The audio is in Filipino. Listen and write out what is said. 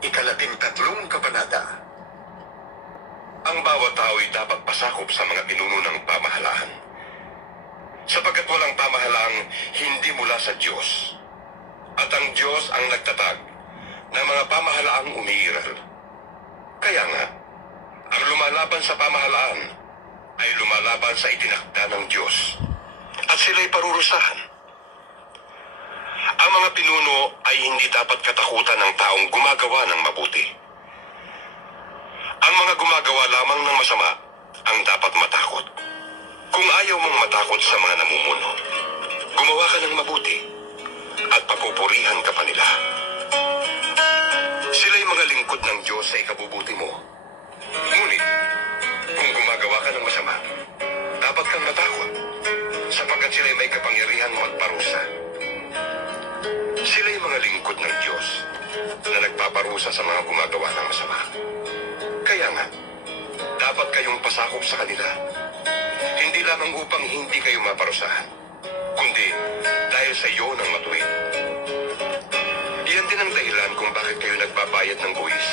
Ika-13 kabanata. Ang bawat tao ay dapat pasakop sa mga pinuno ng pamahalaan, sapagkat walang pamahalaang hindi mula sa Diyos, at ang Diyos ang nagtatag ng mga pamahalaang umiiral. Kaya nga, ang lumalaban sa pamahalaan ay lumalaban sa itinakda ng Diyos, at sila'y parurusahan. Ang mga pinuno ay hindi dapat katakutan ng taong gumagawa ng mabuti. Ang mga gumagawa lamang ng masama ang dapat matakot. Kung ayaw mong matakot sa mga namumuno, gumawa ka ng mabuti at papupurihan ka pa nila. Sila'y mga lingkod ng Diyos sa ikabubuti mo. Ngunit, kung gumagawa ka ng masama, dapat kang matakot, sapagkat sila'y may kapangyarihan magparusa. Sila'y mga lingkod ng Diyos na nagpaparusa sa mga gumagawa ng masama. Kaya nga, dapat kayong pasakop sa kanila. Hindi lamang upang hindi kayo maparusahan, kundi dahil sa iyo ng matuwid. Iyan din ang dahilan kung bakit kayo nagbabayad ng buwis.